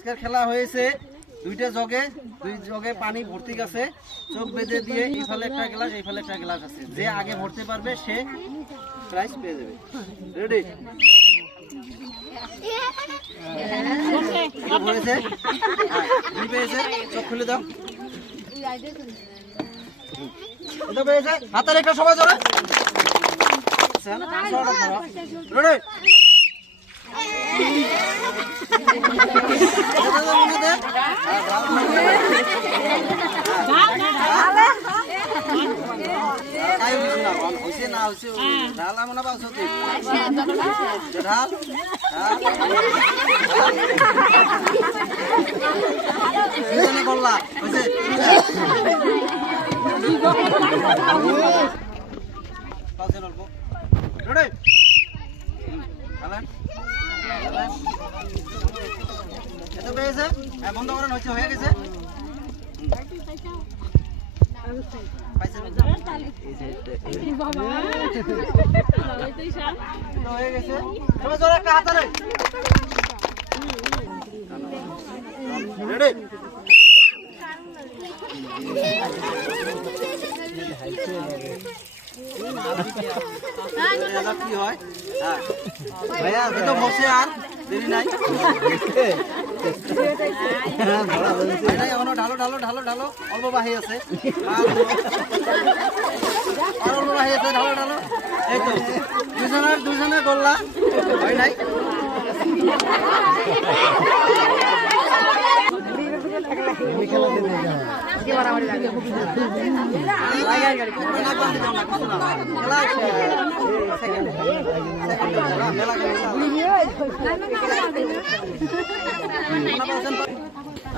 আজকের খেলা হয়েছে দুইটা জগে, দুই জগে পানি ভর্তি আছে, চোখ বেঁধে দিয়ে এই ফলে একটা গ্লাস, এই ফলে একটা গ্লাস আছে, যে আগে ভরতে পারবে সে প্রাইজ পেয়ে যাবে। রেডি? ভরেছে, পেয়েছে, চোখ খুলে দাও। এটা পেয়েছে, হাতের একটা সবাই ধরে। রেডি? বন্ধ করেন, হচ্ছে, হয়ে গেছে। হয়ে গেছে, সবাই জোরে একটা হাত ধরে। রেডি? কি হয়? ভাইয়া তো বসে আর দেরি নাই। ঢালো ঢালো ঢালো ঢালো, অল্প বাহি আছে, আর অল্প বাহি আছে, ঢালো ঢালো। এই তো দুজনে করলা, হয় নাই।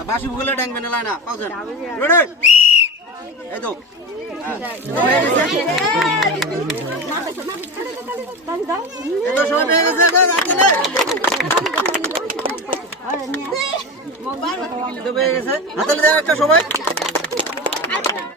বাসি ভুগলে ড্যাং মেনে লাই না পাউছেন। রেডি? এই তো সবাই পেয়ে গেছে, হাতে দেওয়া একটা সবাই।